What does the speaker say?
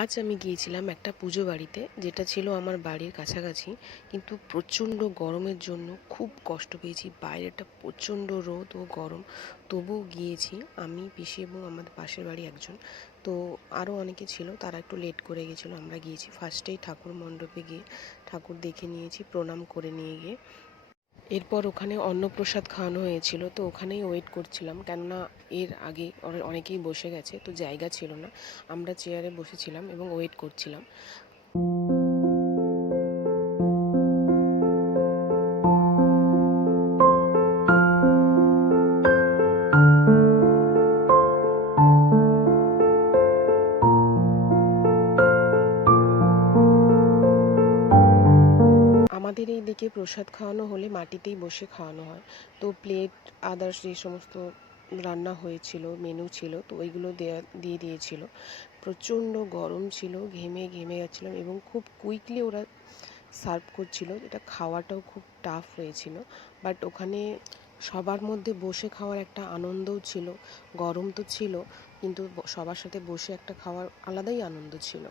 আজ আমি গিয়েছিলাম একটা পুজো বাড়িতে, যেটা ছিল আমার বাড়ির কাছাকাছি। কিন্তু প্রচণ্ড গরমের জন্য খুব কষ্ট পেয়েছি। বাইরেটা প্রচণ্ড রোদ ও গরম, তবুও গিয়েছি। আমি, পিসি এবং আমাদের পাশের বাড়ি একজন, তো আরও অনেকে ছিল, তারা একটু লেট করে গেছিলো। আমরা গিয়েছি ফার্স্টেই ঠাকুর মণ্ডপে গিয়ে ঠাকুর দেখে নিয়েছি, প্রণাম করে নিয়ে গিয়ে এরপর ওখানে অন্নপ্রসাদ খাওয়ানো হয়েছিল, তো ওখানেই ওয়েট করছিলাম। কেননা এর আগে অনেকেই বসে গেছে, তো জায়গা ছিল না। আমরা চেয়ারে বসেছিলাম এবং ওয়েট করছিলাম। আমাদের এই দিকে প্রসাদ খাওয়ানো হলে মাটিতেই বসে খাওয়ানো হয়। তো প্লেট, আদার্স যে সমস্ত রান্না হয়েছিল, মেনু ছিল, তো ওইগুলো দিয়ে দিয়েছিল। প্রচণ্ড গরম ছিল, ঘেমে ঘেমে যাচ্ছিলাম এবং খুব কুইকলি ওরা সার্ভ করছিল। এটা খাওয়াটাও খুব টাফ হয়েছিল, বাট ওখানে সবার মধ্যে বসে খাওয়ার একটা আনন্দও ছিল। গরম তো ছিল, কিন্তু সবার সাথে বসে একটা খাওয়ার আলাদাই আনন্দ ছিল।